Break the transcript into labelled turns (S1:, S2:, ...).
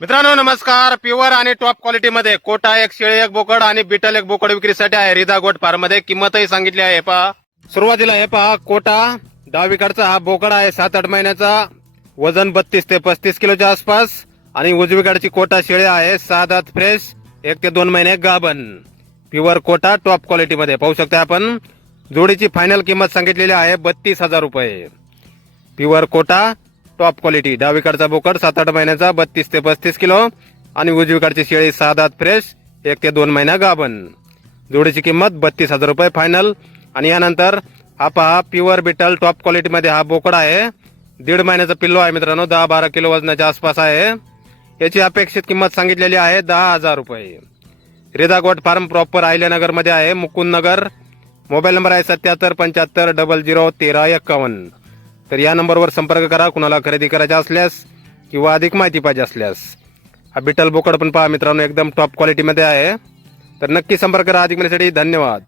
S1: मित्रांनो नमस्कार. प्युअर आणि टॉप क्वालिटीमध्ये कोटा एक शेळी एक बोकड आणि बिटल एक बोकड विक्रीसाठी आहे रिदा गोट फार्ममध्ये. किंमतही सांगितली आहे. हे पहा. सुरुवातीला हे पहा. कोटा डावीकडचा हा बोकड आहे. सात आठ महिन्याचा. वजन बत्तीस ते पस्तीस किलोच्या आसपास. आणि उजवीकडची कोटा शेळी आहे. सात फ्रेश एक ते दोन महिने गाभण. प्युअर कोटा टॉप क्वालिटीमध्ये पाहू शकता आपण. जोडीची फायनल किंमत सांगितलेली आहे. बत्तीस हजार रुपये. प्युअर कोटा टॉप क्वालिटी डावीकडचा बोकड सात आठ महिन्याचा बत्तीस ते पस्तीस किलो. आणि उजवीकडची शेळी सहा दात फ्रेश एक ते दोन महिना गाभण. जोडीची किंमत बत्तीस हजार रुपये फायनल आणि यानंतर हा पहा प्युअर बिटल टॉप क्वालिटीमध्ये हा बोकड आहे. दीड महिन्याचा पिल्लो आहे मित्रांनो दहा बारा किलो वजनाच्या आसपास आहे. याची अपेक्षित किंमत सांगितलेली आहे दहा हजार रुपये. रेदागोट फार्म प्रॉपर अहिल्यानगरमध्ये आहे मुकुंद नगर मोबाईल नंबर आहे सत्याहत्तर पंच्याहत्तर डबल झिरो तेरा एक्कावन्न तर या नंबरवर संपर्क करा. कुणाला खरेदी करायचा असल्यास किंवा अधिक माहिती पाहिजे असल्यास. हा बिटल बोकड पण पहा मित्रांनो एकदम टॉप क्वालिटीमध्ये आहे. तर नक्की संपर्क करा अधिक माहितीसाठी धन्यवाद.